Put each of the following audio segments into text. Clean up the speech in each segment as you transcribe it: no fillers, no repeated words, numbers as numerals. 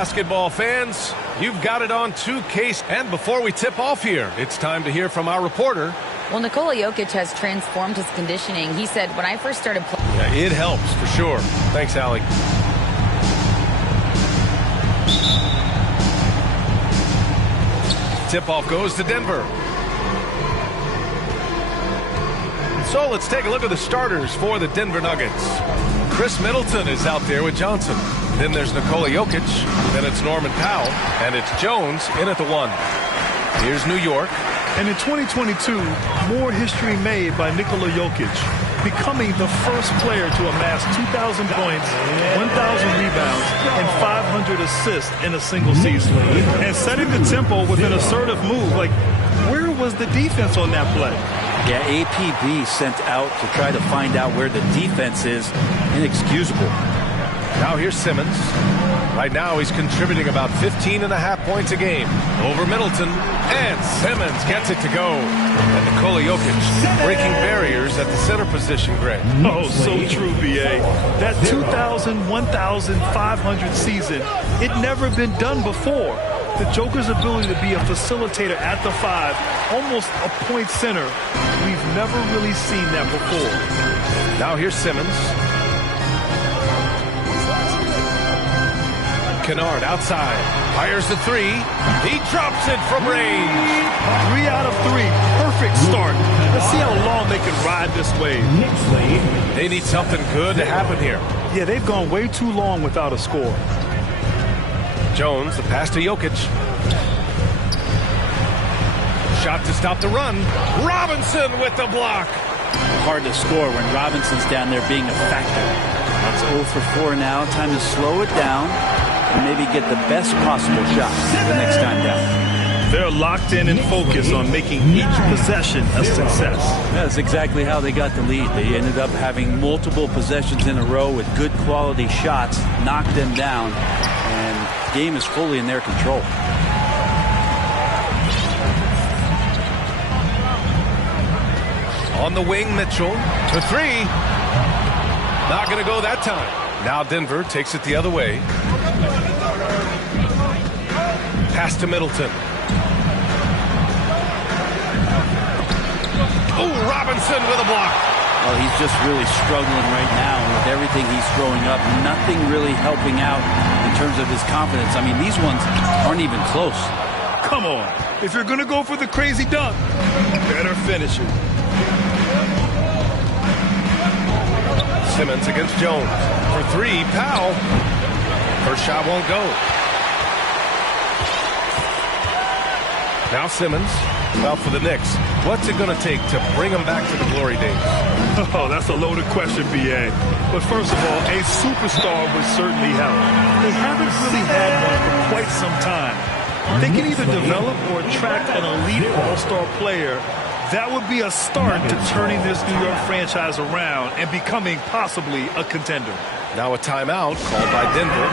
basketball fans. You've got it on 2K. And before we tip off here, it's time to hear from our reporter. Well, Nikola Jokic has transformed his conditioning. He said, when I first started playing... Yeah, it helps, for sure. Thanks, Allie. Tip-off goes to Denver. So let's take a look at the starters for the Denver Nuggets. Chris Middleton is out there with Johnson. Then there's Nikola Jokic. Then it's Norman Powell. And it's Jones in at the 1. Here's New York. And in 2022, more history made by Nikola Jokic, becoming the first player to amass 2,000 points, 1,000 rebounds, and 500 assists in a single season. And setting the tempo with an assertive move. Like, where was the defense on that play? Yeah, APB sent out to try to find out where the defense is. Inexcusable. Now here's Simmons. Right now he's contributing about 15.5 points a game. Over Middleton. And Simmons gets it to go. And Nikola Jokic breaking barriers at the center position, Greg. Oh, so true, B.A. That 2,000, 1,500 season, it never been done before. The Joker's ability to be a facilitator at the 5, almost a point center, we've never really seen that before. Now here's Simmons. Kennard outside, fires the 3. He drops it from range. 3 out of 3, perfect start. Let's see how long they can ride this wave. They need something good to happen here. Yeah, they've gone way too long without a score. Jones, the pass to Jokic. Shot to stop the run. Robinson with the block. Hard to score when Robinson's down there being a factor. That's 0 for 4 now. Time to slow it down and maybe get the best possible shot the next time down. They're locked in and focused on making each possession a success. That's exactly how they got the lead. They ended up having multiple possessions in a row with good quality shots, knocked them down, and the game is fully in their control. On the wing, Mitchell to 3. Not going to go that time. Now Denver takes it the other way. Pass to Middleton. Oh, Robinson with a block. Well, he's just really struggling right now with everything he's throwing up. Nothing really helping out in terms of his confidence. I mean, these ones aren't even close. Come on. If you're going to go for the crazy dunk, better finish it. Simmons against Jones. For 3, Powell. First shot won't go. Now Simmons. Well, for the Knicks, what's it going to take to bring them back to the glory days? Oh, that's a loaded question, B.A. But first of all, a superstar would certainly help. They haven't really had one for quite some time. They can either develop or attract an elite all-star player. That would be a start to turning this New York franchise around and becoming possibly a contender. Now a timeout called by Denver.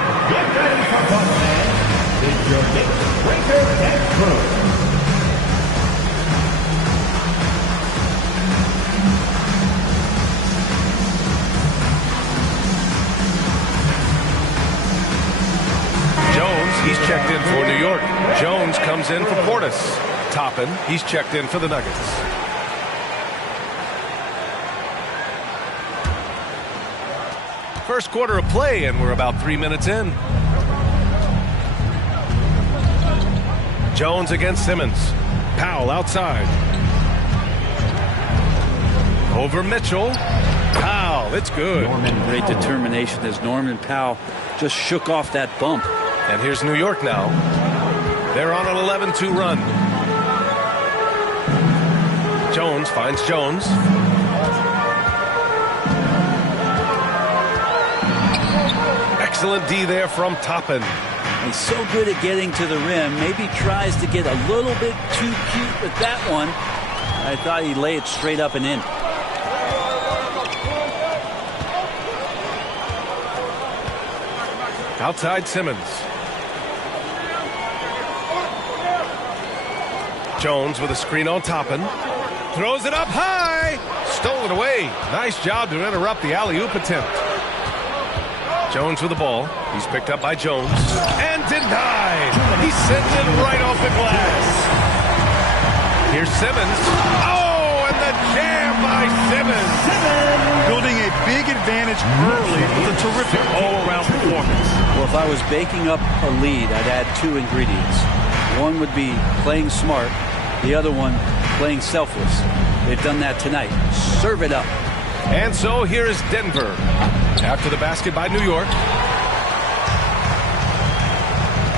He's checked in for New York. Jones comes in for Portis. Toppin, he's checked in for the Nuggets. First quarter of play, and we're about 3 minutes in. Jones against Simmons. Powell outside. Over Mitchell. Powell, it's good. Great determination as Norman Powell just shook off that bump. And here's New York now. They're on an 11-2 run. Jones finds Jones. Excellent D there from Toppin. He's so good at getting to the rim. Maybe tries to get a little bit too cute with that one. I thought he'd lay it straight up and in. Outside Simmons. Jones with a screen on Toppin. Throws it up high. Stolen away. Nice job to interrupt the alley-oop attempt. Jones with the ball. He's picked up by Jones. And denied. He sends it right off the glass. Here's Simmons. Oh, and the jam by Simmons. Building a big advantage early with a terrific all-around performance. Well, if I was baking up a lead, I'd add 2 ingredients. One would be playing smart. The other one, playing selfless. They've done that tonight. Serve it up. And so here is Denver. After the basket by New York.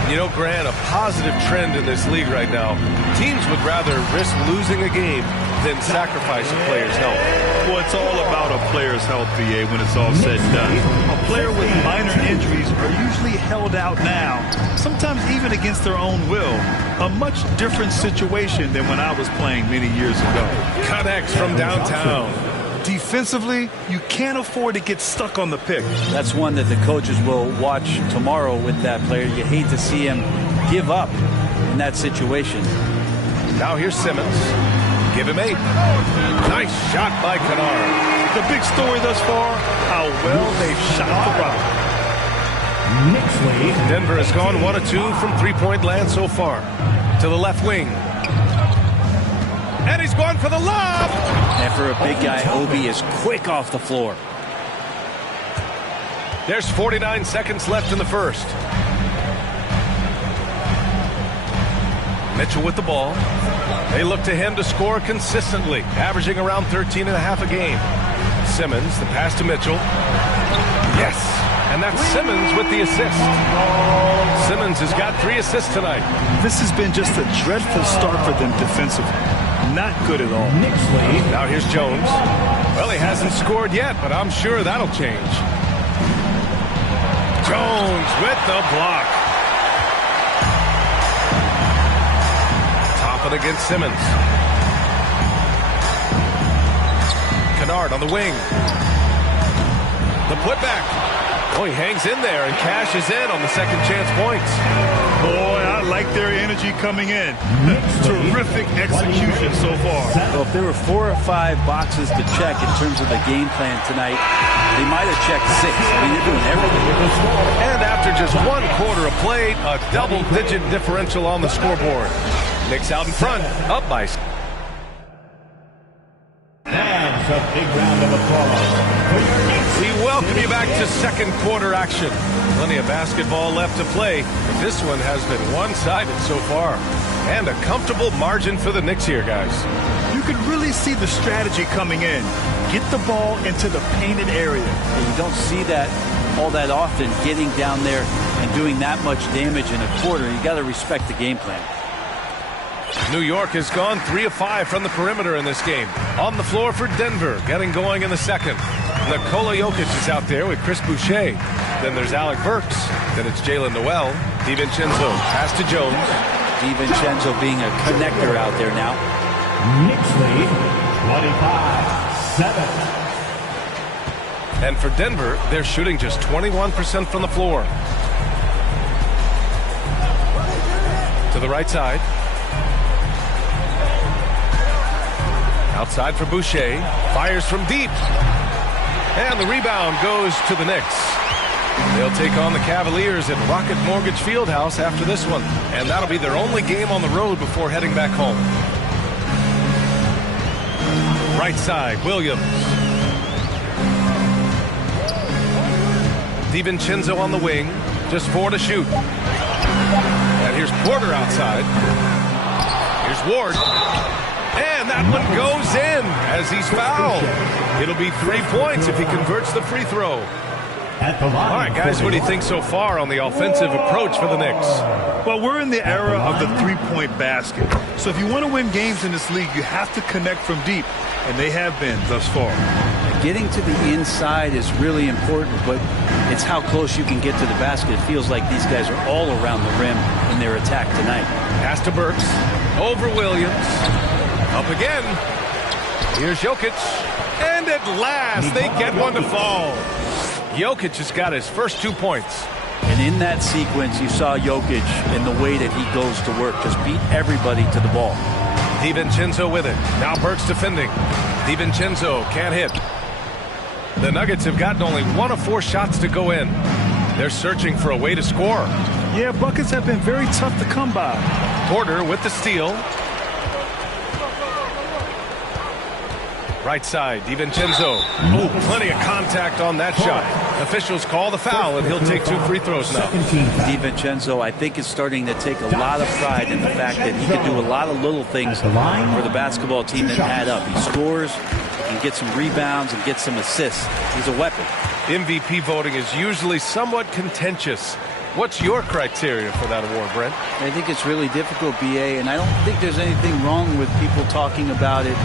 You know, Grant, a positive trend in this league right now. Teams would rather risk losing a game than sacrifice a player's health. Well, it's all about a player's health, BA, when it's all said and done. A player with minor injuries are usually held out now, sometimes even against their own will. A much different situation than when I was playing many years ago. Connects from downtown. Defensively, you can't afford to get stuck on the pick. That's one that the coaches will watch tomorrow with that player. You hate to see him give up in that situation. Now here's Simmons. Give him 8. Nice shot by Kennard. The big story thus far, how well they've shot the rock. Denver has gone 1 of 2 from three-point land so far. To the left wing. And he's going for the lob. And for a big guy, Obi is quick off the floor. There's 49 seconds left in the first. Mitchell with the ball. They look to him to score consistently, averaging around 13.5 a game. Simmons, the pass to Mitchell. Yes, and that's Simmons with the assist. Simmons has got 3 assists tonight. This has been just a dreadful start for them defensively. Not good at all. Now here's Jones. Well, he hasn't scored yet, but I'm sure that'll change. Jones with the block. Topping against Simmons. Kennard on the wing. The putback. Oh, he hangs in there and cashes in on the second chance points. Boy, I like their energy coming in. Terrific execution so far. Well, if there were 4 or 5 boxes to check in terms of the game plan tonight, they might have checked 6. I mean, they're doing everything. And after just 1 quarter of play, a double-digit differential on the scoreboard. Knicks out in front, up by. That's a big round of applause. We welcome you back to second quarter action. Plenty of basketball left to play, but this one has been one-sided so far. And a comfortable margin for the Knicks here, guys. You can really see the strategy coming in. Get the ball into the painted area. And you don't see that all that often, getting down there and doing that much damage in a quarter. You got to respect the game plan. New York has gone 3 of 5 from the perimeter in this game. On the floor for Denver, getting going in the second. Nikola Jokic is out there with Chris Boucher. Then there's Alec Burks. Then it's Jalen Noel. DiVincenzo pass to Jones. DiVincenzo being a connector out there now. Knicks lead 25-7. And for Denver, they're shooting just 21% from the floor. To the right side. Outside for Boucher. Fires from deep. And the rebound goes to the Knicks. They'll take on the Cavaliers at Rocket Mortgage Fieldhouse after this one. And that'll be their only game on the road before heading back home. Right side, Williams. DiVincenzo on the wing. Just 4 to shoot. And here's Porter outside. Here's Ward. And that one goes in as he's fouled. It'll be 3 points if he converts the free throw. All right, guys, what do you think so far on the offensive approach for the Knicks? Well, we're in the era of the three-point basket. So if you want to win games in this league, you have to connect from deep, and they have been thus far. Getting to the inside is really important, but it's how close you can get to the basket. It feels like these guys are all around the rim in their attack tonight. Pass to Burks. Over Williams. Up again. Here's Jokic. And at last, they get one to fall. Jokic has got his first 2 points. And in that sequence, you saw Jokic in the way that he goes to work. Just beat everybody to the ball. DiVincenzo with it. Now Burks defending. DiVincenzo can't hit. The Nuggets have gotten only 1 of 4 shots to go in. They're searching for a way to score. Yeah, buckets have been very tough to come by. Porter with the steal. Right side, DiVincenzo. Oh, plenty of contact on that shot. Officials call the foul, and he'll take 2 free throws now. DiVincenzo, I think, is starting to take a lot of pride in the fact that he can do a lot of little things for the basketball team that add up. He scores, and gets some rebounds, and gets some assists. He's a weapon. MVP voting is usually somewhat contentious. What's your criteria for that award, Brent? I think it's really difficult, BA, and I don't think there's anything wrong with people talking about it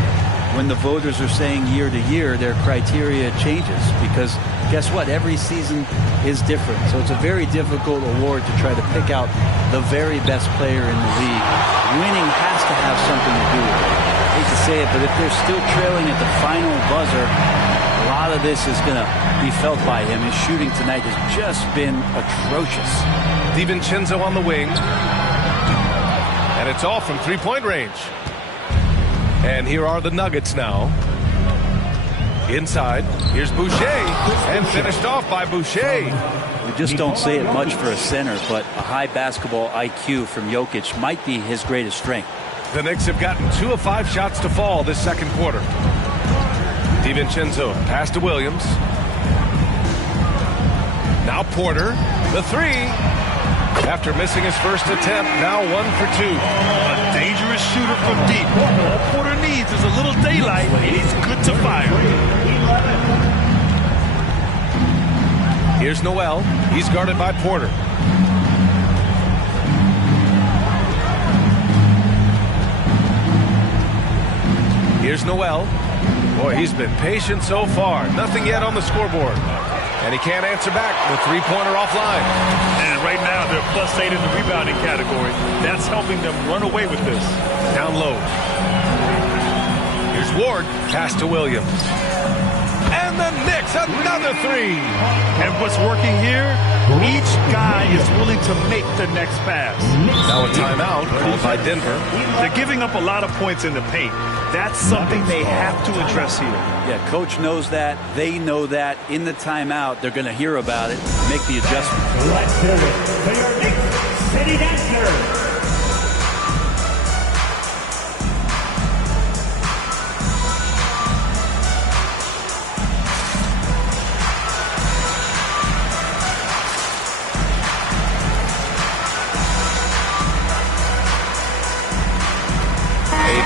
when the voters are saying year to year their criteria changes, because guess what? Every season is different. So it's a very difficult award to try to pick out the very best player in the league. Winning has to have something to do with it. I hate to say it, but if they're still trailing at the final buzzer, a lot of this is going to be felt by him. His shooting tonight has just been atrocious. DiVincenzo on the wing. And it's all from three-point range. And here are the Nuggets now. Inside, here's Boucher, and finished off by Boucher. We just don't say it much for a center, but a high basketball IQ from Jokic might be his greatest strength. The Knicks have gotten 2 of 5 shots to fall this second quarter. DiVincenzo, pass to Williams. Now Porter, the 3. After missing his first attempt, now 1 for 2. A dangerous shooter from deep. All Porter needs is a little daylight, and he's good to fire. Here's Noel. He's guarded by Porter. Here's Noel. Boy, he's been patient so far. Nothing yet on the scoreboard. And he can't answer back. The three-pointer offline. And right now, they're +8 in the rebounding category. That's helping them run away with this. Down low. Here's Ward. Pass to Williams. And the Knicks, another 3. And what's working here, each guy is willing to make the next pass. Now a timeout called by Denver. They're giving up a lot of points in the paint. That's something they have to address here. Yeah, coach knows that. They know that. In the timeout, they're going to hear about it, make the adjustment. Let's hear it for your Knicks City Dancers.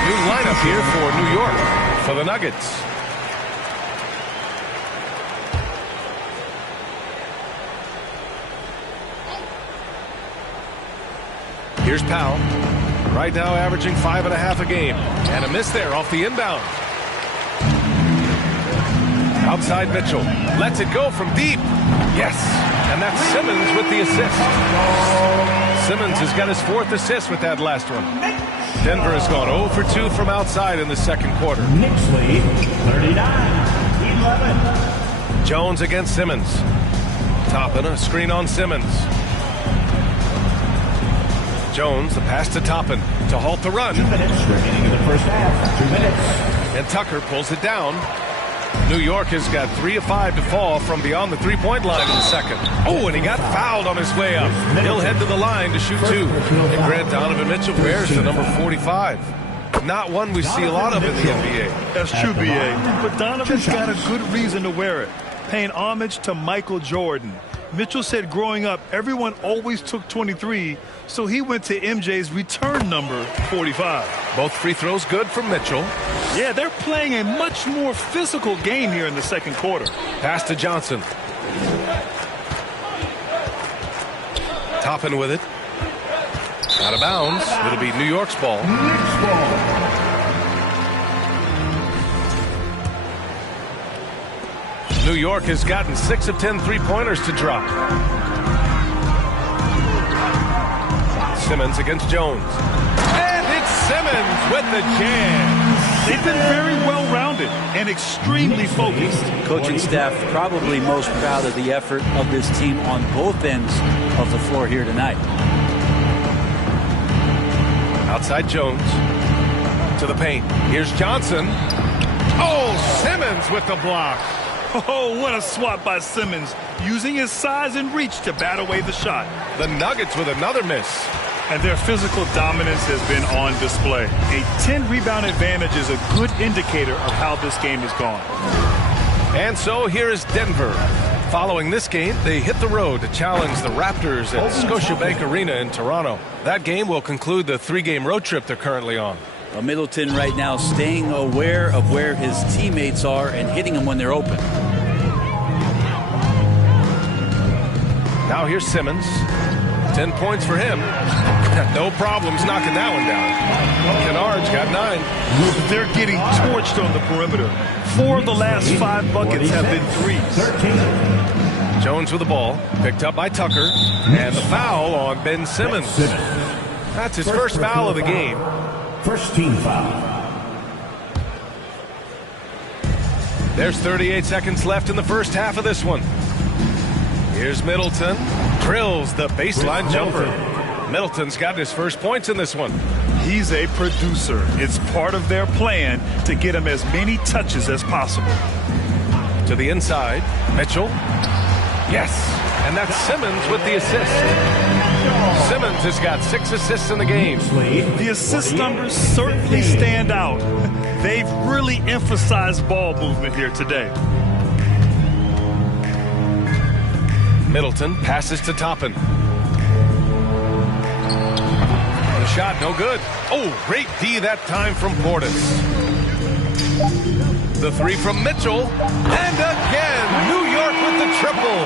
New lineup here for New York for the Nuggets. Here's Powell. Right now averaging 5.5 a game. And a miss there off the inbound. Outside Mitchell. Lets it go from deep. Yes. And that's Simmons with the assist. Simmons has got his 4th assist with that last one. Denver has gone 0 for 2 from outside in the second quarter. Knicks lead 39-11. Jones against Simmons. Toppin, a screen on Simmons. Jones, the pass to Toppin to halt the run. 2 minutes remaining in the first half. 2 minutes. And Tucker pulls it down. New York has got 3 of 5 to fall from beyond the three-point line in the second. Oh, and he got fouled on his way up. He'll head to the line to shoot 2. And Grant Donovan Mitchell wears the number 45. Not one we see a lot of in the NBA. That's true, B.A. But Donovan's got a good reason to wear it. Paying homage to Michael Jordan. Mitchell said growing up, everyone always took 23, so he went to MJ's return number 45. Both free throws good from Mitchell. Yeah, they're playing a much more physical game here in the second quarter. Pass to Johnson. Toppin with it. Out of bounds. It'll be New York's ball. New York has gotten 6 of 10 three-pointers to drop. Simmons against Jones. And it's Simmons with the jam. They've been very well-rounded and extremely focused. Coaching staff probably most proud of the effort of this team on both ends of the floor here tonight. Outside Jones to the paint. Here's Johnson. Oh, Simmons with the block. Oh, what a swat by Simmons. using his size and reach to bat away the shot. The Nuggets with another miss. And their physical dominance has been on display. A 10-rebound advantage is a good indicator of how this game has gone. And so here is Denver. Following this game, they hit the road to challenge the Raptors at Scotiabank Arena in Toronto. That game will conclude the 3-game road trip they're currently on. Middleton right now staying aware of where his teammates are and hitting them when they're open. Now here's Simmons. 10 points for him. No problems knocking that one down. Kennard's got 9. They're getting torched on the perimeter. 4 of the last 5 buckets have been threes. Jones with the ball. Picked up by Tucker. And the foul on Ben Simmons. That's his first foul of the game. First team foul. There's 38 seconds left in the first half of this one. Here's Middleton. Drills the baseline jumper. Middleton's gotten his first points in this one. He's a producer. It's part of their plan to get him as many touches as possible. To the inside. Mitchell. Yes. And that's Simmons with the assist. Simmons has got 6 assists in the game. The assist numbers certainly stand out. They've really emphasized ball movement here today. Middleton passes to Toppin. The shot no good. Oh, great D that time from Portis. The 3 from Mitchell. And again, New York with the triple.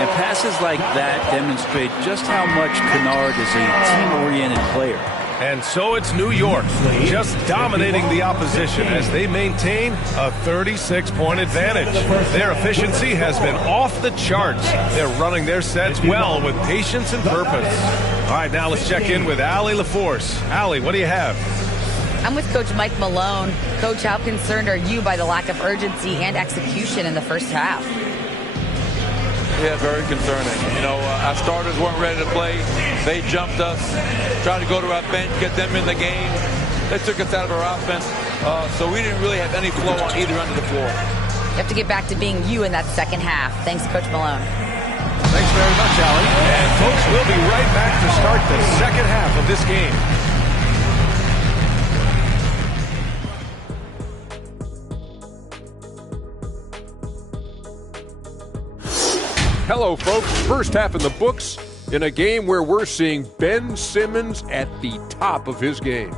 And passes like that demonstrate just how much Kennard is a team-oriented player. And so it's New York just dominating the opposition as they maintain a 36-point advantage. Their efficiency has been off the charts. They're running their sets well with patience and purpose. All right, now let's check in with Allie LaForce. Allie, what do you have? I'm with Coach Mike Malone. Coach, how concerned are you by the lack of urgency and execution in the first half? Yeah, very concerning. You know, our starters weren't ready to play. They jumped us, tried to go to our bench, get them in the game. They took us out of our offense, so we didn't really have any flow on either end of the floor. You have to get back to being you in that second half. Thanks, Coach Malone. Thanks very much, Allie. And folks, we'll be right back to start the second half of this game. Hello, folks. First half in the books in a game where we're seeing Ben Simmons at the top of his game.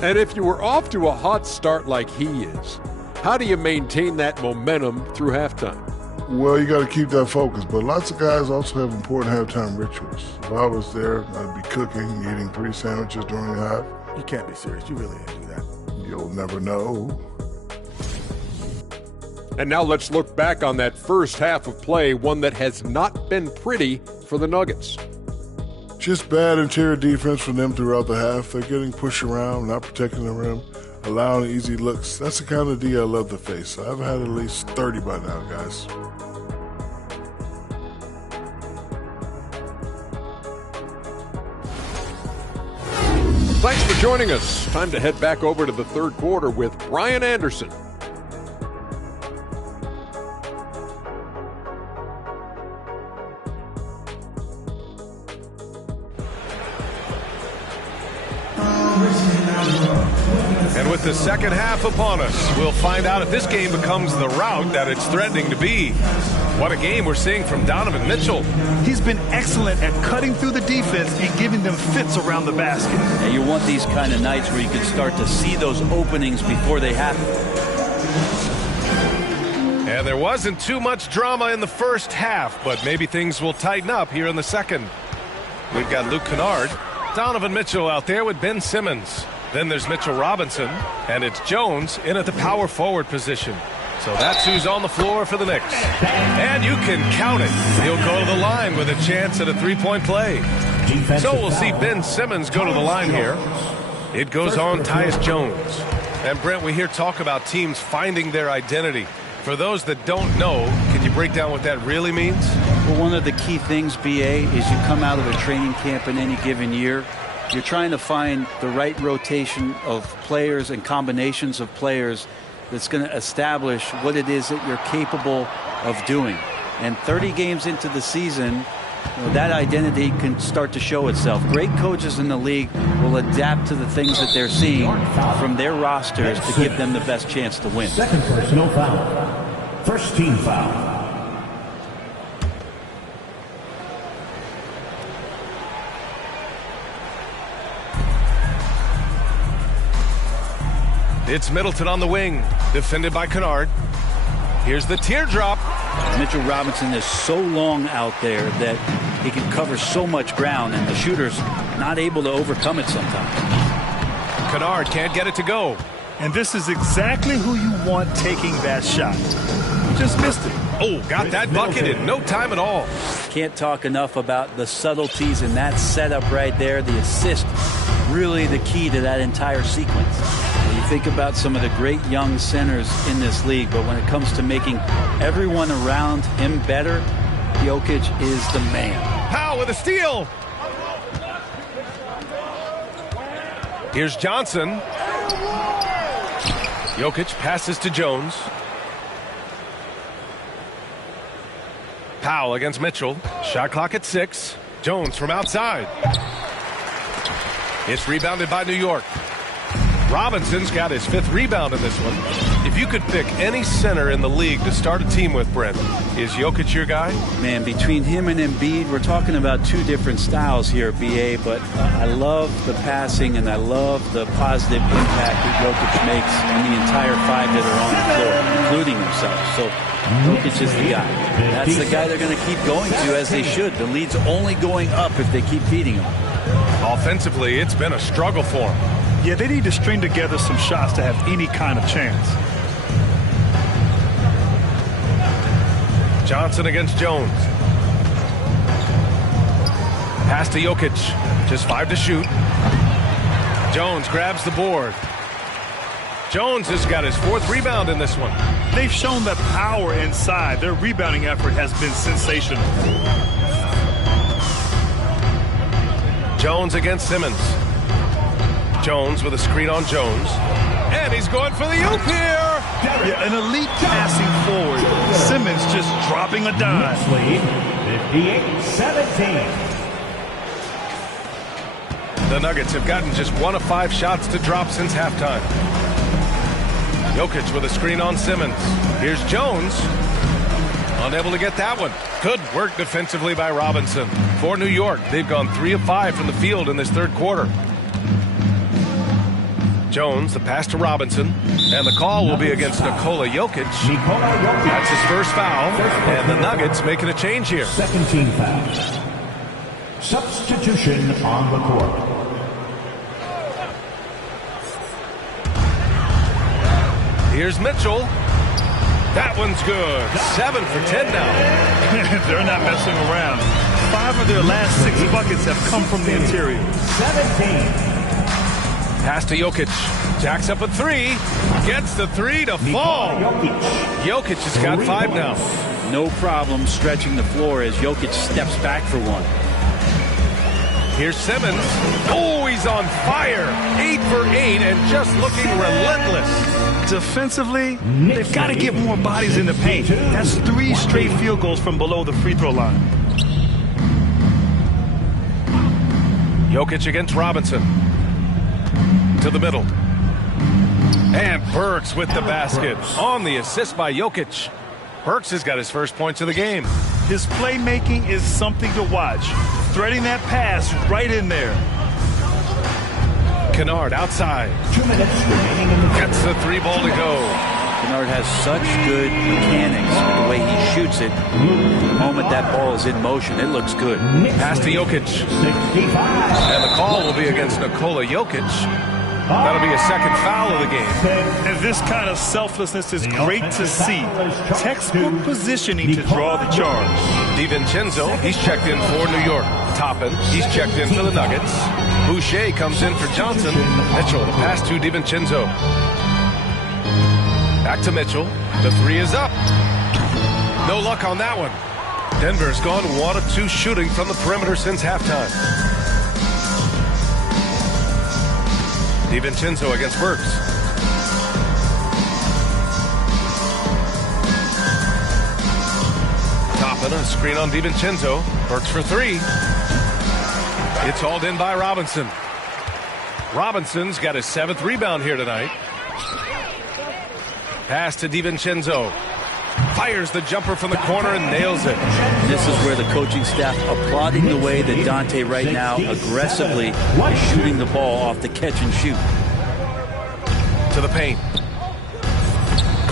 And if you were off to a hot start like he is, how do you maintain that momentum through halftime? Well, you got to keep that focus, but lots of guys also have important halftime rituals. If I was there, I'd be cooking, eating 3 sandwiches during the half. You can't be serious. You really didn't do that. You'll never know. And now let's look back on that first half of play, one that has not been pretty for the Nuggets. Just bad interior defense from them throughout the half. They're getting pushed around, not protecting the rim, allowing easy looks. That's the kind of D I love to face. I've had at least 30 by now, guys. Thanks for joining us. Time to head back over to the third quarter with Brian Anderson. And with the second half upon us, we'll find out if this game becomes the rout that it's threatening to be. What a game we're seeing from Donovan Mitchell. He's been excellent at cutting through the defense and giving them fits around the basket. And you want these kind of nights where you can start to see those openings before they happen. And there wasn't too much drama in the first half, but maybe things will tighten up here in the second. We've got Luke Kennard, Donovan Mitchell out there with Ben Simmons. Then there's Mitchell Robinson, and it's Jones in at the power forward position. So that's who's on the floor for the Knicks. And you can count it. He'll go to the line with a chance at a three-point play. So we'll see Ben Simmons go to the line here. It goes on Tyus Jones. And Brent, we hear talk about teams finding their identity. For those that don't know, can you break down what that really means? Well, one of the key things, BA, is you come out of a training camp in any given year. You're trying to find the right rotation of players and combinations of players that's going to establish what it is that you're capable of doing. And 30 games into the season, that identity can start to show itself. Great coaches in the league will adapt to the things that they're seeing from their rosters to give them the best chance to win. Second personal foul. First team foul. It's Middleton on the wing, defended by Kennard. Here's the teardrop. Mitchell Robinson is so long out there that he can cover so much ground, and the shooter's not able to overcome it sometimes. Kennard can't get it to go. And this is exactly who you want taking that shot. He just missed it. Oh, got that bucket in no time at all. Can't talk enough about the subtleties in that setup right there. The assist, really the key to that entire sequence. You think about some of the great young centers in this league, but when it comes to making everyone around him better, Jokic is the man. Powell with a steal. Here's Johnson. Jokic passes to Jones. Powell against Mitchell. Shot clock at 6. Jones from outside. It's rebounded by New York. Robinson's got his 5th rebound in this one. If you could pick any center in the league to start a team with, Brent, is Jokic your guy? Man, between him and Embiid, we're talking about two different styles here, BA, but I love the passing and I love the positive impact that Jokic makes on the entire 5 that are on the floor, including himself. So Jokic is the guy. That's the guy they're going to keep going to, as they should. The lead's only going up if they keep feeding him. Offensively, it's been a struggle for him. Yeah, they need to string together some shots to have any kind of chance. Johnson against Jones. Pass to Jokic. Just 5 to shoot. Jones grabs the board. Jones has got his 4th rebound in this one. They've shown that power inside. Their rebounding effort has been sensational. Jones against Simmons. Jones with a screen on Jones. And he's going for the oop here. Yeah, an elite passing forward. Simmons just dropping a dime. Lead, 58-17. The Nuggets have gotten just 1 of 5 shots to drop since halftime. Jokic with a screen on Simmons. Here's Jones. Unable to get that one. Good work defensively by Robinson. For New York, they've gone 3 of 5 from the field in this 3rd quarter. Jones, the pass to Robinson, and the call will be against Nikola Jokic. That's his 1st foul, and the Nuggets making a change here. Second team foul. Substitution on the court. Here's Mitchell. That one's good. 7 for 10 now. They're not messing around. 5 of their last 6 buckets have come from the interior. 17. Pass to Jokic. Jacks up a 3. Gets the 3 to fall. Jokic has got 5 now. No problem stretching the floor as Jokic steps back for one. Here's Simmons. Oh, he's on fire. 8 for 8 and just looking relentless. Defensively, they've got to get more bodies in the paint. That's 3 straight field goals from below the free throw line. Jokic against Robinson. To the middle. And Burks with the basket. On the assist by Jokic. Burks has got his 1st points of the game. His playmaking is something to watch. Threading that pass right in there. Kennard outside. 2 minutes remaining in the Gets the 3 ball to go. Kennard has such good mechanics with the way he shoots it. The moment that ball is in motion, it looks good. Pass to Jokic. 65. And the call will be against Nikola Jokic. That'll be a 2nd foul of the game. And this kind of selflessness is great to see. Textbook positioning to draw the charge. DiVincenzo, he's checked in for New York. Toppin, he's checked in for the Nuggets. Boucher comes in for Johnson. Mitchell, the pass to DiVincenzo. Back to Mitchell. The 3 is up. No luck on that one. Denver's gone 1 of 2 shooting from the perimeter since halftime. DiVincenzo against Burks. 7, a screen on DiVincenzo. Burks for 3. It's hauled in by Robinson. Robinson's got his 7th rebound here tonight. Pass to DiVincenzo. Fires the jumper from the corner and nails it. This is where the coaching staff applauding the way that Dante right now aggressively is shooting the ball off the catch and shoot. To the paint.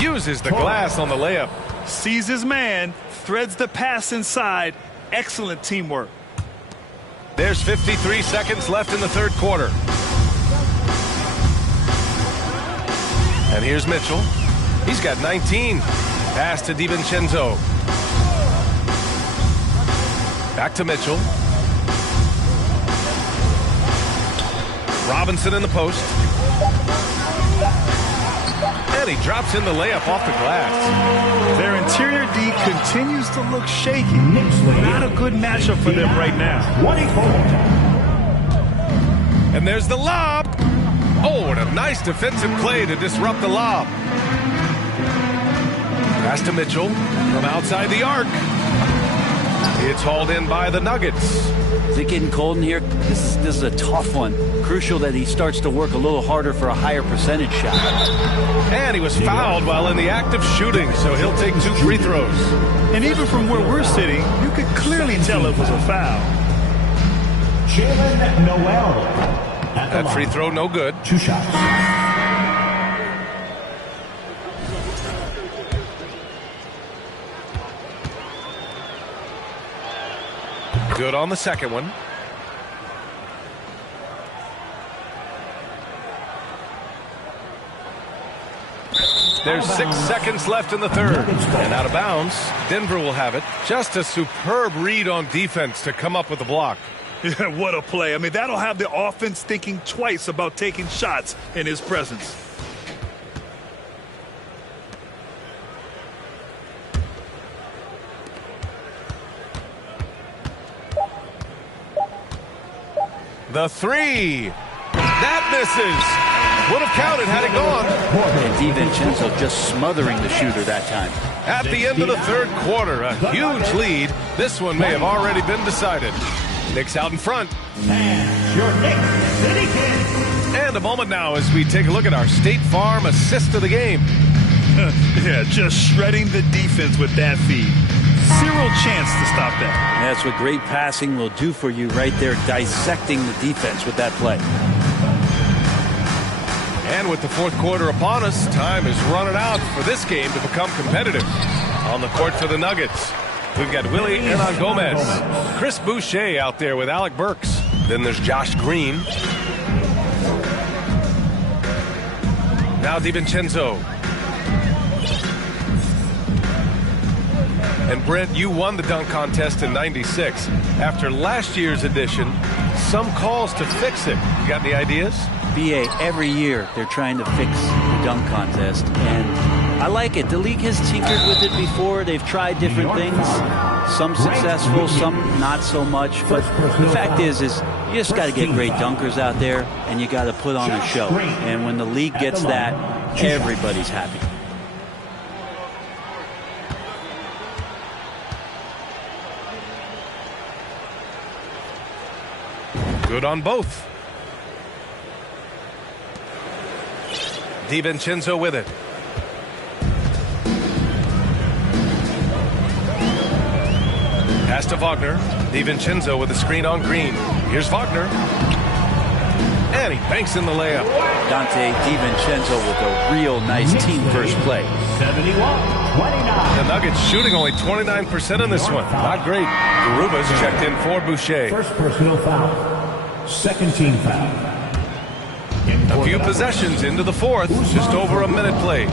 Uses the glass on the layup. Sees his man, threads the pass inside. Excellent teamwork. There's 53 seconds left in the third quarter. And here's Mitchell. He's got 19. Pass to DiVincenzo. Back to Mitchell. Robinson in the post. And he drops in the layup off the glass. Their interior D continues to look shaky. Not a good matchup for them right now. 24. And there's the lob. Oh, what a nice defensive play to disrupt the lob. Pass to Mitchell from outside the arc. It's hauled in by the Nuggets. Is it getting cold in here? This is a tough one. Crucial that he starts to work a little harder for a higher percentage shot. And he was fouled while in the act of shooting, so he'll take 2 free throws. And even from where we're sitting, you could clearly tell it was a foul. Jalen Noel. That free throw no good. 2 shots. Good on the second one. There's 6 seconds left in the third. And out of bounds, Denver will have it. Just a superb read on defense to come up with the block. Yeah, what a play. I mean, that'll have the offense thinking twice about taking shots in his presence. The 3. That misses. Would have counted had it gone. And DiVincenzo just smothering the shooter that time. At the end of the third quarter, a huge lead. This one may have already been decided. Knicks out in front. And your Knicks City Kings. And a moment now as we take a look at our State Farm assist of the game. Yeah, just shredding the defense with that feed. Zero chance to stop that. That's what great passing will do for you right there, dissecting the defense with that play. And with the fourth quarter upon us, time is running out for this game to become competitive. On the court for the Nuggets, we've got Willie Hernan-Gomez, Chris Boucher out there with Alec Burks. Then there's Josh Green. Now DiVincenzo. And Brent, you won the dunk contest in '96. After last year's edition, some calls to fix it. You got any ideas? BA, every year they're trying to fix the dunk contest, and I like it. The league has tinkered with it before. They've tried different things, some successful, some not so much. But the fact is you just got to get great dunkers out there, and you got to put on a show. And when the league gets that, everybody's happy. Good on both. DiVincenzo with it. Pass to Wagner. DiVincenzo with a screen on Green. Here's Wagner. And he banks in the layup. Dante DiVincenzo with a real nice team first play. 71-29. The Nuggets shooting only 29% in this one. Not great. Garuba's checked in for Boucher. First personal foul. Second team foul. A few possessions into the fourth. Just over a minute played.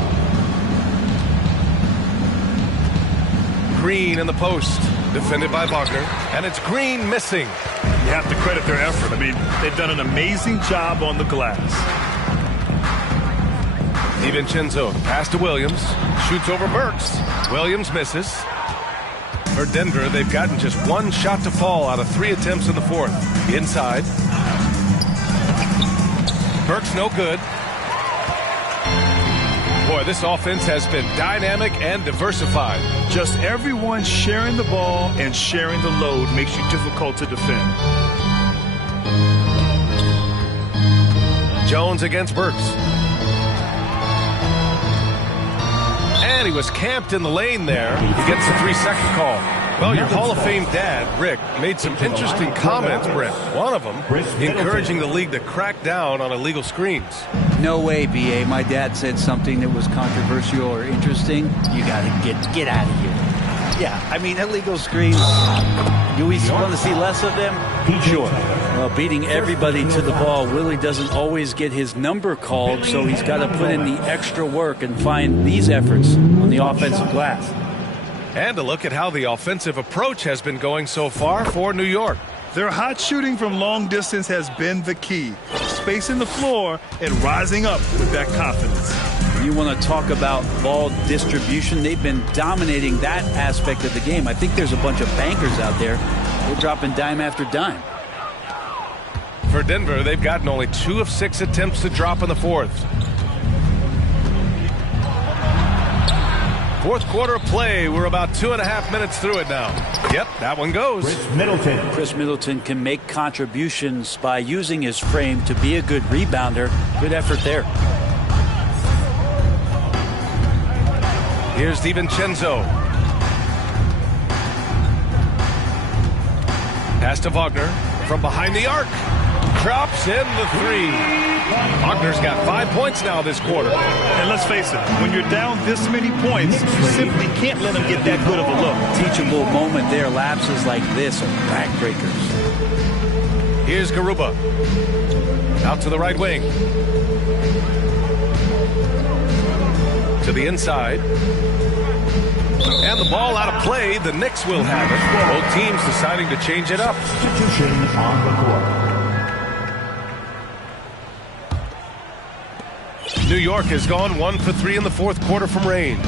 Green in the post. Defended by Wagner. And it's Green missing. You have to credit their effort. I mean, they've done an amazing job on the glass. DiVincenzo pass to Williams. Shoots over Burks. Williams misses. For Denver, they've gotten just one shot to fall out of 3 attempts in the fourth. Inside. Burks no good. Boy, Boy, this offense has been dynamic and diversified. Just everyone sharing the ball and sharing the load makes you difficult to defend. Jones against Burks. And he was camped in the lane there. He gets the 3-second call. Well, your Hall of Fame dad, Rick, made some interesting comments, Brent. One of them encouraging the league to crack down on illegal screens. No way, B.A. My dad said something that was controversial or interesting. You got to get out of here. Yeah, I mean, illegal screens, do we want to see less of them? Sure. Well, beating everybody to the ball, Willie doesn't always get his number called, so he's got to put in the extra work and find these efforts on the offensive glass. And a look at how the offensive approach has been going so far for New York. Their hot shooting from long distance has been the key. Spacing the floor and rising up with that confidence. You want to talk about ball distribution. They've been dominating that aspect of the game. I think there's a bunch of bankers out there. They're dropping dime after dime. For Denver, they've gotten only 2 of 6 attempts to drop in the fourth. Fourth quarter of play. We're about 2.5 minutes through it now. Yep, that one goes. Chris Middleton can make contributions by using his frame to be a good rebounder. Good effort there. Here's DiVincenzo. Pass to Wagner from behind the arc. Drops in the 3. Wagner's got 5 points now this quarter. And let's face it, when you're down this many points, you simply can't let them get that good of a look. Teachable moment there. Lapses like this are backbreakers. Here's Garuba. Out to the right wing. To the inside. And the ball out of play. The Knicks will have it. Both teams deciding to change it up. Substitution on the court. New York has gone 1 for 3 in the fourth quarter from range.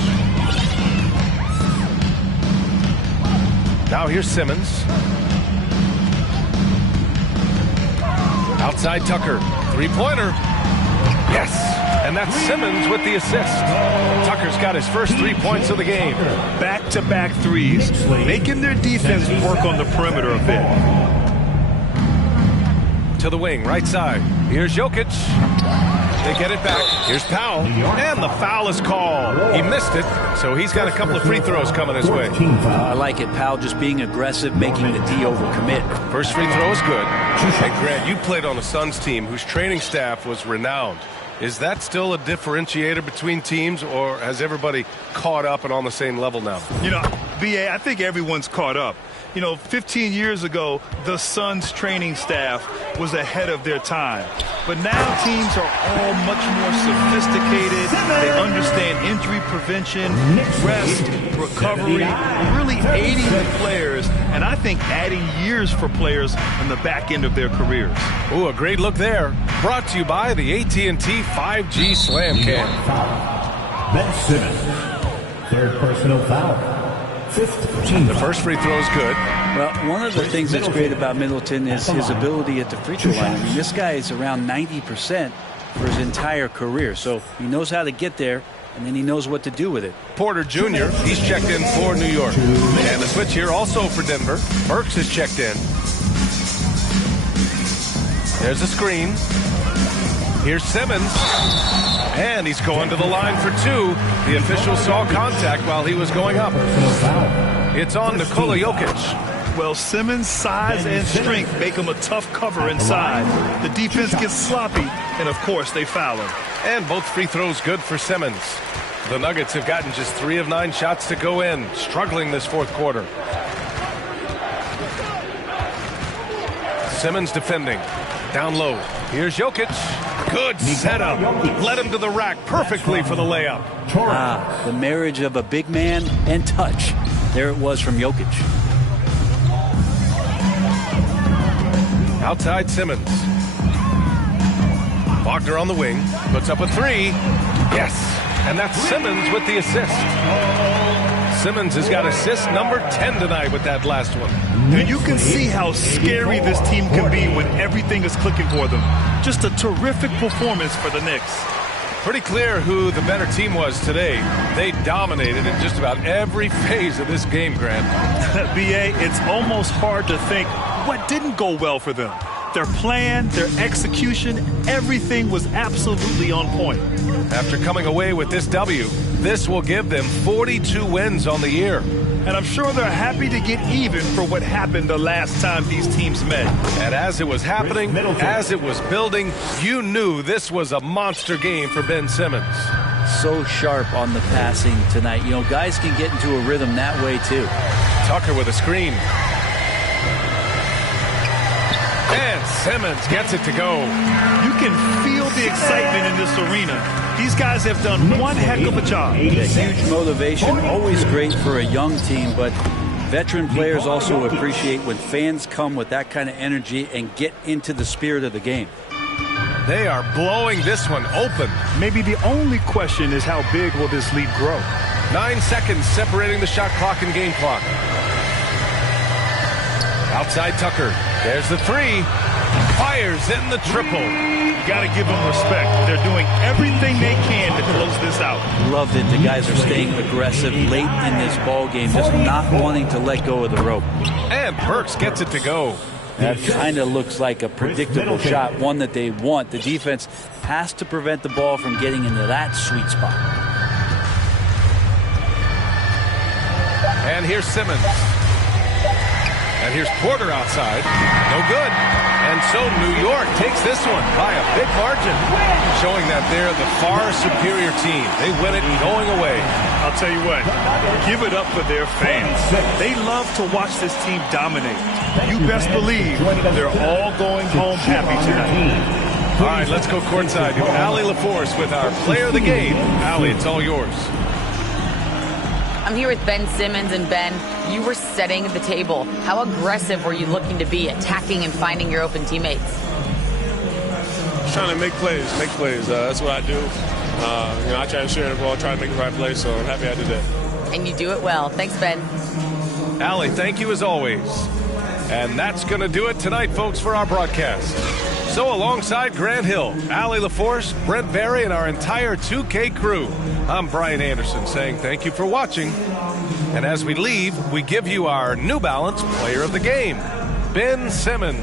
Now here's Simmons. Outside Tucker. 3-pointer. Yes. And that's Simmons with the assist. Tucker's got his first 3 points of the game. Back-to-back threes, making their defense work on the perimeter a bit. To the wing, right side. Here's Jokic. They get it back. Here's Powell. And the foul is called. He missed it, so he's got a couple of free throws coming his way. I like it. Powell just being aggressive, making the D overcommit. First free throw is good. Hey, Grant, you played on a Suns team whose training staff was renowned. Is that still a differentiator between teams, or has everybody caught up and on the same level now? You know, B.A., I think everyone's caught up. You know, 15 years ago, the Suns training staff was ahead of their time. But now teams are all much more sophisticated. They understand injury prevention, rest, recovery, really aiding the players, and I think adding years for players on the back end of their careers. Ooh, a great look there. Brought to you by the AT&T 5G Slam Cam. Ben Simmons, third personal foul. The first free throw is good. Well, one of the things that's great about Middleton is his ability at the free throw line. I mean, this guy is around 90% for his entire career. So he knows how to get there, and then he knows what to do with it. Porter Jr., he's checked in for New York. And the switch here also for Denver. Burks is checked in. There's a screen. Here's Simmons. And he's going to the line for 2. The official saw contact while he was going up. It's on Nikola Jokic. Well, Simmons' size and strength make him a tough cover inside. The defense gets sloppy, and of course they foul him. And both free throws good for Simmons. The Nuggets have gotten just 3 of 9 shots to go in, struggling this fourth quarter. Simmons defending. Down low. Here's Jokic. Good setup. Led him to the rack perfectly for the layup. The marriage of a big man and touch. There it was from Jokic. Outside Simmons. Wagner on the wing. Puts up a 3. Yes. And that's Simmons with the assist. Simmons has got assist number 10 tonight with that last one. And you can see how scary this team can be when everything is clicking for them. Just a terrific performance for the Knicks. Pretty clear who the better team was today. They dominated in just about every phase of this game, Grant. B.A., it's almost hard to think what didn't go well for them. Their plan, their execution, everything was absolutely on point. After coming away with this W, this will give them 42 wins on the year. And I'm sure they're happy to get even for what happened the last time these teams met. And as it was happening, as it was building, you knew this was a monster game for Ben Simmons. So sharp on the passing tonight. You know, guys can get into a rhythm that way too. Tucker with a screen. And Simmons gets it to go. You can feel the excitement in this arena. These guys have done one heck of a job. A huge motivation, always great for a young team, but veteran players also appreciate when fans come with that kind of energy and get into the spirit of the game. They are blowing this one open. Maybe the only question is how big will this lead grow? 9 seconds separating the shot clock and game clock. Outside Tucker. There's the three. Fires in the triple. You got to give them respect. They're doing everything they can to close this out. Love that the guys are staying aggressive late in this ball game, just not wanting to let go of the rope. And Burks gets it to go. That kind of looks like a predictable shot, one that they want. The defense has to prevent the ball from getting into that sweet spot. And here's Simmons. And here's Porter outside. No good. And so New York takes this one by a big margin, showing that they're the far superior team. They win it going away. I'll tell you what, give it up for their fans. They love to watch this team dominate. You best believe they're all going home happy tonight. All right, let's go courtside to Allie LaForce with our player of the game. Allie, it's all yours. I'm here with Ben Simmons, and Ben, you were setting the table. How aggressive were you looking to be, attacking and finding your open teammates? Trying to make plays. That's what I do. I try to share the ball, try to make the right play, so I'm happy I did that. And you do it well. Thanks, Ben. Allie, thank you as always. And that's going to do it tonight, folks, for our broadcast. So alongside Grant Hill, Allie LaForce, Brent Barry, and our entire 2K crew, I'm Brian Anderson saying thank you for watching. And as we leave, we give you our New Balance Player of the Game, Ben Simmons.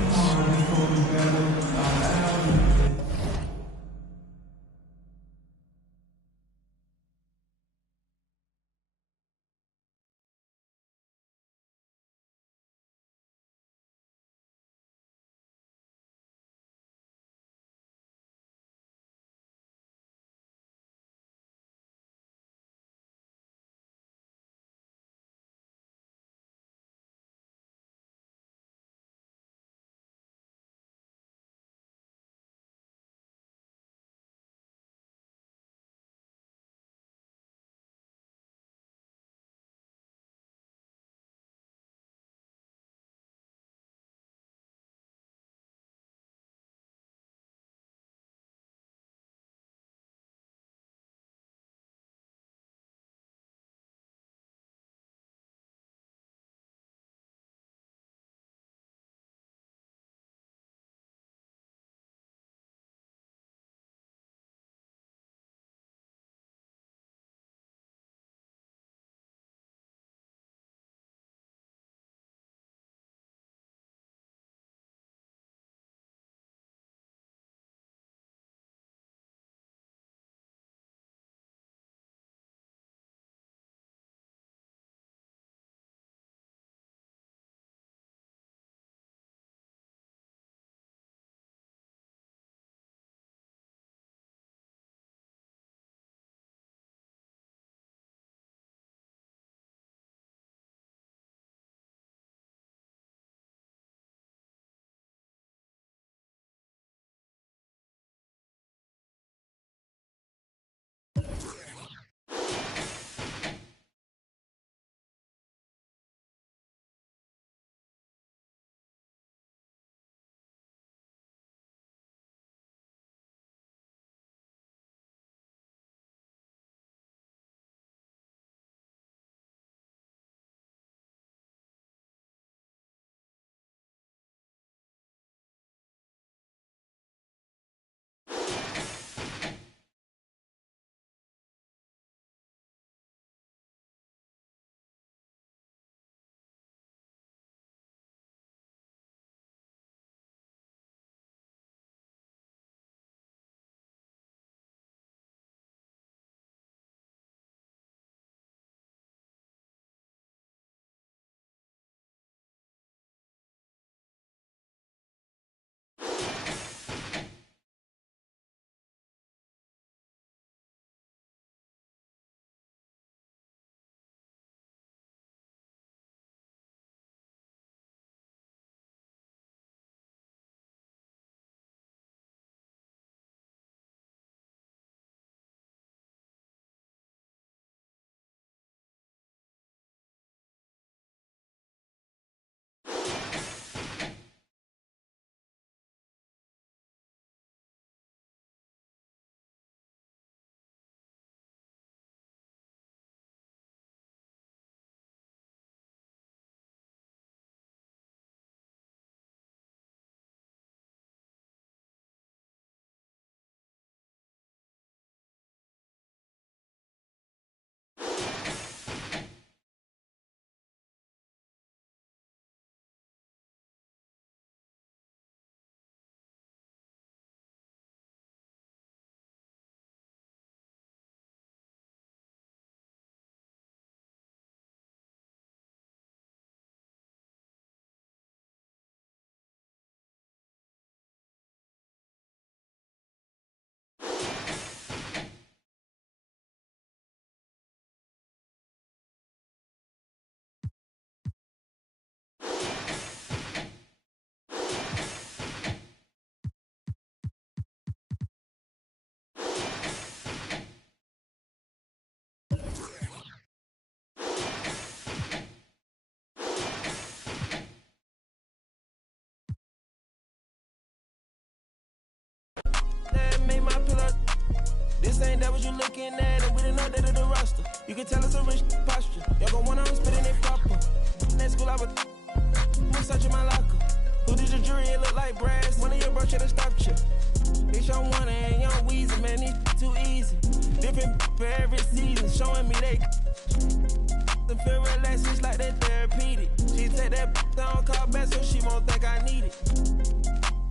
This ain't that what you looking at, and we didn't know that of the roster. You can tell it's a rich posture. Y'all gon' wanna spitting it proper. That school I was searching my locker. Who did your jury? It look like brass. One of your bro should've stopped you. It's your one and young Weezy, man, these too easy. Different for every season, showing me they feel relaxed, just like that therapeutic. She take that don't call back, so she won't think I need it.